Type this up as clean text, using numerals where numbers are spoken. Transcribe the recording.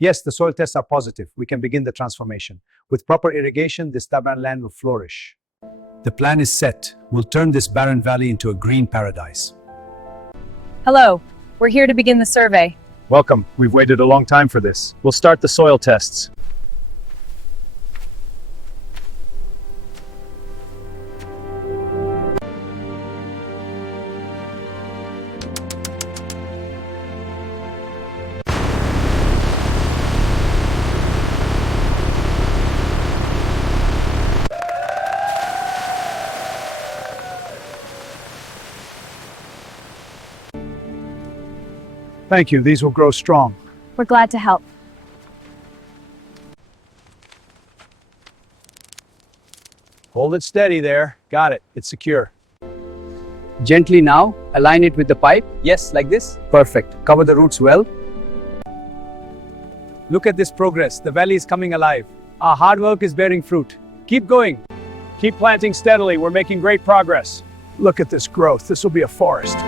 Yes, the soil tests are positive. We can begin the transformation. With proper irrigation, this stubborn land will flourish. The plan is set. We'll turn this barren valley into a green paradise. Hello, we're here to begin the survey. Welcome. We've waited a long time for this. We'll start the soil tests. Thank you. These will grow strong. We're glad to help. Hold it steady there. Got it. It's secure. Gently now, align it with the pipe. Yes, like this. Perfect. Cover the roots well. Look at this progress. The valley is coming alive. Our hard work is bearing fruit. Keep going. Keep planting steadily. We're making great progress. Look at this growth. This will be a forest.